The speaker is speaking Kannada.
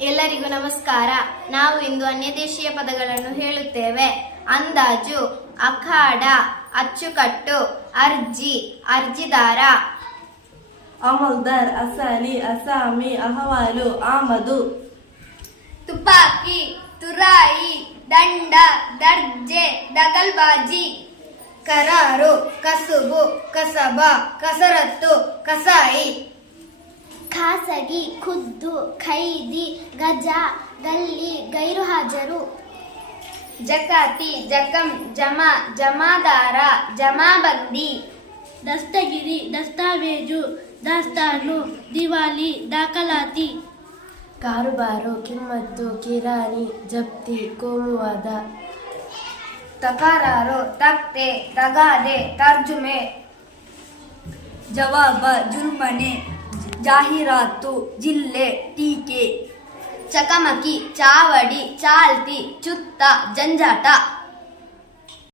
ಎಲ್ಲರಿಗೂ ನಮಸ್ಕಾರ. ನಾವು ಇಂದು ಅನ್ಯದೇಶೀಯ ಪದಗಳನ್ನು ಹೇಳುತ್ತೇವೆ. ಅಂದಾಜು ಅಖಾಡ ಅಚ್ಚುಕಟ್ಟು ಅರ್ಜಿ ಅರ್ಜಿದಾರ. ಅಮಲ್ದಾರ್ ಅಸಾಲಿ ಅಸಾಮಿ ಅಹವಾಲು ಆಮದು. ತುಪಾಕಿ ತುರಾಯಿ ದಂಡ ದರ್ಜೆ ದಗಲ್ಬಾಜಿ. ಕರಾರು ಕಸುಬು ಕಸಬ ಕಸರತ್ತು ಕಸಾಯಿ. ಖಾಸಗಿ, ಖುದ್ದು, ಖೈದಿ, ಗಜ, ಗಲ್ಲಿ ಗೈರು ಹಾಜರು ಜಕಾತಿ, ಜಕಂ, ಜಮಾ, ಜಮಾದಾರ, ಜಮಾಬಂದಿ. ದಸ್ತಗಿರಿ, ದಸ್ತಾವೇಜು, ದಾಸ್ತಾನು, ದಿವಾಲಿ, ದಾಖಲಾತಿ. ಕಾರುಬಾರು, ಕಿಮ್ಮತ್ತು, ಕಿರಾಣಿ, ಜಪ್ತಿ, ಕೋಮುವಾದ. ತಕರಾರು, ತಕ್ತೆ, ತಗಾದೆ, ತರ್ಜುಮೆ. ಜವಾಬ ಜುಲ್ಮನೆ ಜಾಹೀರಾತು ಜಿಲ್ಲೆ ಟೀಕೆ ಚಕಮಕಿ ಚಾವಡಿ ಚಾಲ್ತಿ ಚುತ್ತ ಜಂಜಾಟ